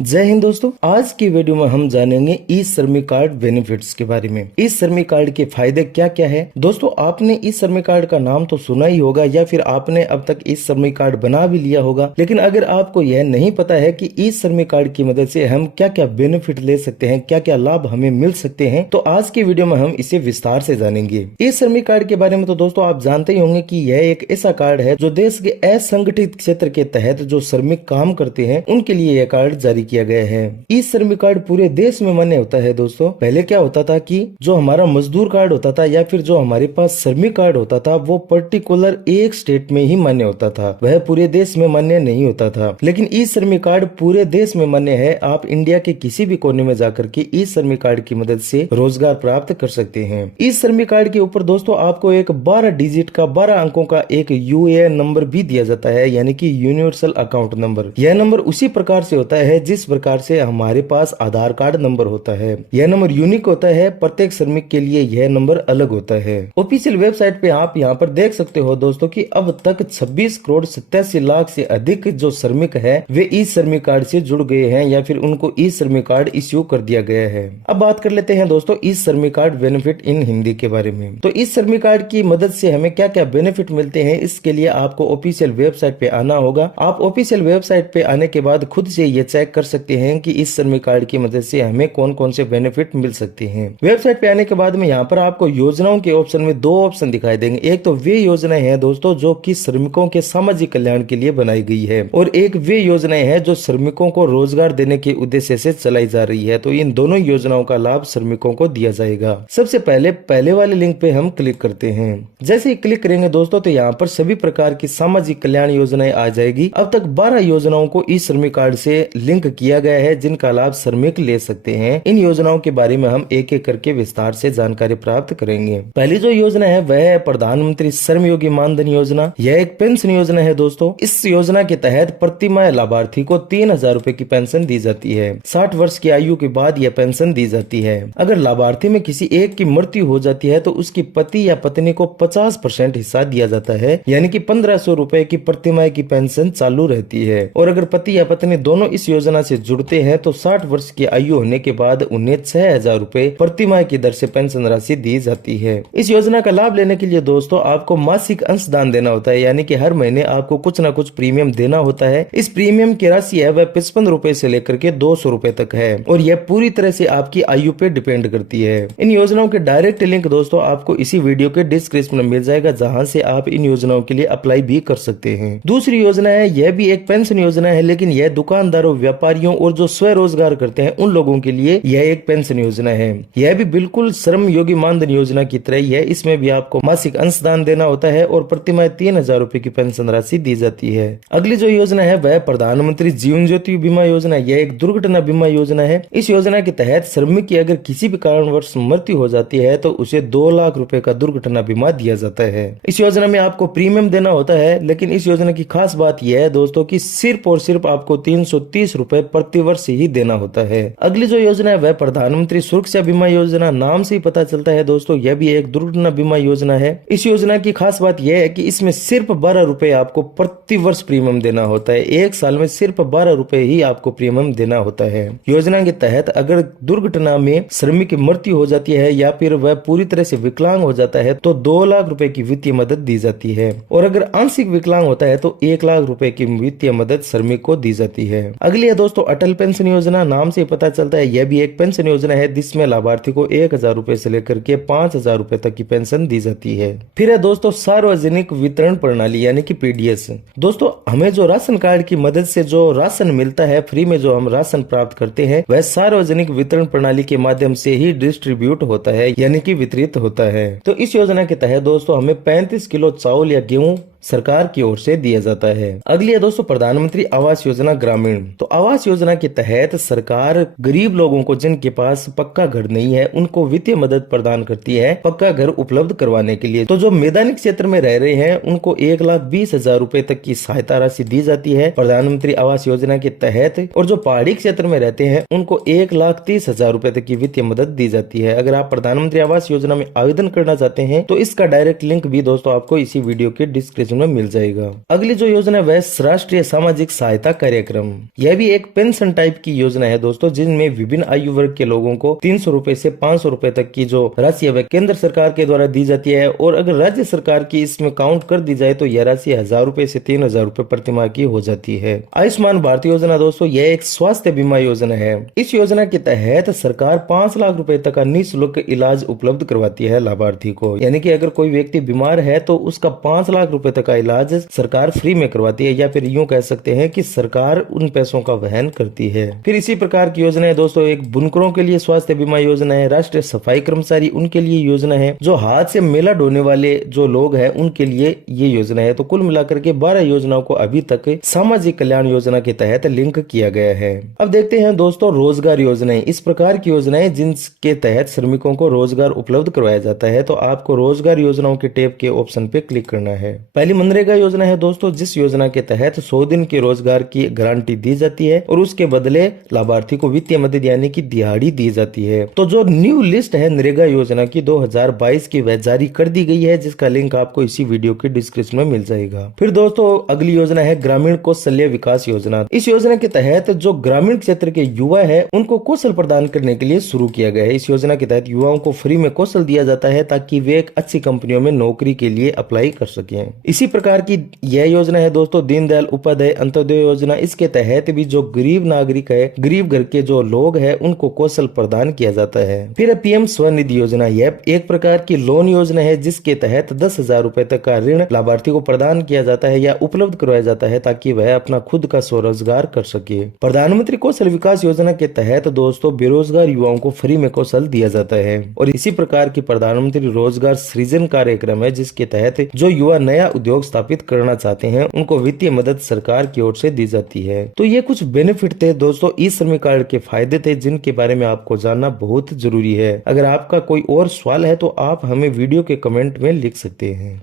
जय हिंद दोस्तों, आज की वीडियो में हम जानेंगे ई श्रमिक कार्ड बेनिफिट्स के बारे में। ई श्रमिक कार्ड के फायदे क्या क्या है। दोस्तों, आपने ई श्रमिक कार्ड का नाम तो सुना ही होगा या फिर आपने अब तक ई श्रमिक कार्ड बना भी लिया होगा, लेकिन अगर आपको यह नहीं पता है कि ई श्रमिक कार्ड की मदद से हम क्या क्या बेनिफिट ले सकते हैं, क्या क्या लाभ हमें मिल सकते हैं, तो आज की वीडियो में हम इसे विस्तार से जानेंगे। ई श्रमिक कार्ड के बारे में तो दोस्तों आप जानते ही होंगे कि यह एक ऐसा कार्ड है जो देश के असंगठित क्षेत्र के तहत जो श्रमिक काम करते हैं उनके लिए यह कार्ड जारी किया गया है। ई श्रमिक कार्ड पूरे देश में मान्य होता है। दोस्तों, पहले क्या होता था कि जो हमारा मजदूर कार्ड होता था या फिर जो हमारे पास श्रमिक कार्ड होता था वो पर्टिकुलर एक स्टेट में ही मान्य होता था, वह पूरे देश में मान्य नहीं होता था। लेकिन ई श्रमिक कार्ड पूरे देश में मान्य है। आप इंडिया के किसी भी कोने में जाकर के ई श्रमिक कार्ड की मदद से रोजगार प्राप्त कर सकते हैं। ई श्रमिक कार्ड के ऊपर दोस्तों आपको एक 12 डिजिट का 12 अंकों का एक यूएएन नंबर भी दिया जाता है, यानी कि यूनिवर्सल अकाउंट नंबर। यह नंबर उसी प्रकार से होता है जिस प्रकार से हमारे पास आधार कार्ड नंबर होता है। यह नंबर यूनिक होता है, प्रत्येक श्रमिक के लिए यह नंबर अलग होता है। ऑफिशियल वेबसाइट पे आप यहाँ पर देख सकते हो दोस्तों कि अब तक 26 करोड़ 87 लाख से अधिक जो श्रमिक है वे ई श्रमिक कार्ड से जुड़ गए हैं या फिर उनको ई श्रमिक कार्ड इश्यू कर दिया गया है। अब बात कर लेते हैं दोस्तों ई श्रमिक कार्ड बेनिफिट इन हिंदी के बारे में। तो इस श्रमिक कार्ड की मदद से हमें क्या क्या बेनिफिट मिलते हैं, इसके लिए आपको ऑफिशियल वेबसाइट पे आना होगा। आप ऑफिशियल वेबसाइट पे आने के बाद खुद से ये चेक कर सकते हैं कि इस श्रमिक कार्ड की मदद से हमें कौन कौन से बेनिफिट मिल सकते हैं। वेबसाइट पे आने के बाद में यहाँ पर आपको योजनाओं के ऑप्शन में दो ऑप्शन दिखाई देंगे। एक तो वे योजनाएं हैं दोस्तों जो कि श्रमिकों के सामाजिक कल्याण के लिए बनाई गई है, और एक वे योजनाएं हैं जो श्रमिकों को रोजगार देने के उद्देश्य से चलाई जा रही है। तो इन दोनों योजनाओं का लाभ श्रमिकों को दिया जाएगा। सबसे पहले वाले लिंक पे हम क्लिक करते हैं। जैसे ही क्लिक करेंगे दोस्तों तो यहाँ पर सभी प्रकार की सामाजिक कल्याण योजनाएं आ जाएगी। अब तक 12 योजनाओं को ई श्रमिक कार्ड से लिंक किया गया है जिनका लाभ श्रमिक ले सकते हैं। इन योजनाओं के बारे में हम एक एक करके विस्तार से जानकारी प्राप्त करेंगे। पहली जो योजना है वह है प्रधानमंत्री श्रम योगी मानधन योजना। यह एक पेंशन योजना है दोस्तों। इस योजना के तहत प्रति माह लाभार्थी को 3000 रूपए की पेंशन दी जाती है। 60 वर्ष की आयु के बाद यह पेंशन दी जाती है। अगर लाभार्थी में किसी एक की मृत्यु हो जाती है तो उसकी पति या पत्नी को 50% हिस्सा दिया जाता है, यानी कि 1500 रूपए की प्रति माह की पेंशन चालू रहती है। और अगर पति या पत्नी दोनों इस योजना से जुड़ते हैं तो 60 वर्ष की आयु होने के बाद उन्हें 6000 रूपए प्रति माह की दर से पेंशन राशि दी जाती है। इस योजना का लाभ लेने के लिए दोस्तों आपको मासिक अंशदान देना होता है, यानी कि हर महीने आपको कुछ न कुछ प्रीमियम देना होता है। इस प्रीमियम की राशि है वह 55 रूपए से लेकर के 200 रूपए तक है, और यह पूरी तरह से आपकी आयु पे डिपेंड करती है। इन योजनाओं के डायरेक्ट लिंक दोस्तों आपको इसी वीडियो के डिस्क्रिप्शन में मिल जाएगा, जहाँ से आप इन योजनाओं के लिए अप्लाई भी कर सकते हैं। दूसरी योजना है, यह भी एक पेंशन योजना है, लेकिन यह दुकानदारों, व्यापारियों और जो स्वरोजगार करते हैं उन लोगों के लिए यह एक पेंशन योजना है। यह भी बिल्कुल श्रम योगी मानधन योजना की तरह ही है। इसमें भी आपको मासिक अंशदान देना होता है और प्रति माह 3000 रूपए की पेंशन राशि दी जाती है। अगली जो योजना है वह प्रधानमंत्री जीवन ज्योति बीमा योजना। यह एक दुर्घटना बीमा योजना है। इस योजना के तहत श्रमिक की अगर किसी भी कारणवश मृत्यु हो जाती है तो उसे 2 लाख रूपए का दुर्घटना बीमा दिया जाता है। इस योजना में आपको प्रीमियम देना होता है, लेकिन इस योजना की खास बात यह है दोस्तों कि सिर्फ और सिर्फ आपको 330 रूपए प्रति वर्ष ही देना होता है। अगली जो योजना है वह प्रधानमंत्री सुरक्षा बीमा योजना। नाम से ही पता चलता है दोस्तों यह भी एक दुर्घटना बीमा योजना है। इस योजना की खास बात यह है कि इसमें सिर्फ 12 रूपए आपको प्रति वर्ष प्रीमियम देना होता है। एक साल में सिर्फ 12 रूपए ही आपको प्रीमियम देना होता है। योजना के तहत अगर दुर्घटना में श्रमिक की मृत्यु हो जाती है या फिर वह पूरी तरह से विकलांग हो जाता है तो 2 लाख रूपए की वित्तीय मदद दी जाती है, और अगर आंशिक विकलांग होता है तो 1 लाख रूपए की वित्तीय मदद श्रमिक को दी जाती है। अगली है दोस्तों अटल पेंशन योजना। नाम से पता चलता है यह भी एक पेंशन योजना है जिसमें लाभार्थी को 1000 रूपए से लेकर के 5000 रूपए तक की पेंशन दी जाती है। फिर है दोस्तों सार्वजनिक वितरण प्रणाली, यानी कि पीडीएस। दोस्तों, हमें जो राशन कार्ड की मदद से जो राशन मिलता है, फ्री में जो हम राशन प्राप्त करते हैं, वह सार्वजनिक वितरण प्रणाली के माध्यम से ही डिस्ट्रीब्यूट होता है, यानी कि वितरित होता है। तो इस योजना के तहत दोस्तों हमें 35 किलो चावल या गेहूं सरकार की ओर से दिया जाता है। अगली है दोस्तों प्रधानमंत्री आवास योजना ग्रामीण। तो आवास योजना के तहत सरकार गरीब लोगों को जिनके पास पक्का घर नहीं है उनको वित्तीय मदद प्रदान करती है पक्का घर उपलब्ध करवाने के लिए। तो जो मैदानी क्षेत्र में रह रहे हैं उनको 1,20,000 रूपए तक की सहायता राशि दी जाती है प्रधानमंत्री आवास योजना के तहत, और जो पहाड़ी क्षेत्र में रहते हैं उनको 1,30,000 रूपए तक की वित्तीय मदद दी जाती है। अगर आप प्रधानमंत्री आवास योजना में आवेदन करना चाहते हैं तो इसका डायरेक्ट लिंक भी दोस्तों आपको इसी वीडियो के डिस्क्रिप्शन डिस्क्रिप्शन में मिल जाएगा। अगली जो योजना है वह राष्ट्रीय सामाजिक सहायता कार्यक्रम। यह भी एक पेंशन टाइप की योजना है दोस्तों, जिनमें विभिन्न आयु वर्ग के लोगों को 300 रुपए से 500 रुपए तक की जो राशि है वह केंद्र सरकार के द्वारा दी जाती है, और अगर राज्य सरकार की इसमें काउंट कर दी जाए तो यह राशि 1000 रुपए से 3000 रुपए प्रतिमाह की हो जाती है। आयुष्मान भारत योजना दोस्तों, यह एक स्वास्थ्य बीमा योजना है। इस योजना के तहत सरकार 5 लाख रुपए तक का निःशुल्क इलाज उपलब्ध करवाती है लाभार्थी को। यानी कि अगर कोई व्यक्ति बीमार है तो उसका 5 लाख रुपए तक का इलाज सरकार फ्री में करवाती है, या फिर यूं कह सकते हैं कि सरकार उन पैसों का वहन करती है। फिर इसी प्रकार की योजना है दोस्तों, एक बुनकरों के लिए स्वास्थ्य बीमा योजना है। राष्ट्रीय सफाई कर्मचारी उनके लिए योजना है। जो हाथ से मेला ढोने वाले जो लोग हैं उनके लिए ये योजना है। तो कुल मिलाकर के 12 योजनाओं को अभी तक सामाजिक कल्याण योजना के तहत लिंक किया गया है। अब देखते हैं दोस्तों रोजगार योजनाएं। इस प्रकार की योजनाएं जिनके तहत श्रमिकों को रोजगार उपलब्ध करवाया जाता है। तो आपको रोजगार योजनाओं के टैब के ऑप्शन पे क्लिक करना है। पहली मनरेगा योजना है दोस्तों, जिस योजना के तहत 100 दिन के रोजगार की गारंटी दी जाती है और उसके बदले लाभार्थी को वित्तीय मदद यानी कि दिहाड़ी दी जाती है। तो जो न्यू लिस्ट है नरेगा योजना की 2022 की वह जारी कर दी गई है, जिसका लिंक आपको इसी वीडियो के डिस्क्रिप्शन में मिल जाएगा। फिर दोस्तों अगली योजना है ग्रामीण कौशल्य विकास योजना। इस योजना के तहत जो ग्रामीण क्षेत्र के युवा है उनको कौशल प्रदान करने के लिए शुरू किया गया है। इस योजना के तहत युवाओं को फ्री में कौशल दिया जाता है ताकि वे एक अच्छी कंपनियों में नौकरी के लिए अप्लाई कर सके। इसी प्रकार की यह योजना है दोस्तों दीनदयाल उपाध्याय अंत्योदय योजना। इसके तहत भी जो गरीब नागरिक है, गरीब घर के जो लोग हैं उनको कौशल प्रदान किया जाता है। फिर पीएम स्वनिधि योजना, यह एक प्रकार की लोन योजना है जिसके तहत 10,000 रुपए तक का ऋण लाभार्थी को प्रदान किया जाता है या उपलब्ध करवाया जाता है ताकि वह अपना खुद का स्वरोजगार कर सके। प्रधानमंत्री कौशल विकास योजना के तहत दोस्तों बेरोजगार युवाओं को फ्री में कौशल दिया जाता है। और इसी प्रकार की प्रधानमंत्री रोजगार सृजन कार्यक्रम है जिसके तहत जो युवा नया उद्योग स्थापित करना चाहते हैं उनको वित्तीय मदद सरकार की ओर से दी जाती है। तो ये कुछ बेनिफिट थे दोस्तों, ई श्रमिक कार्ड के फायदे थे जिनके बारे में आपको जानना बहुत जरूरी है। अगर आपका कोई और सवाल है तो आप हमें वीडियो के कमेंट में लिख सकते हैं।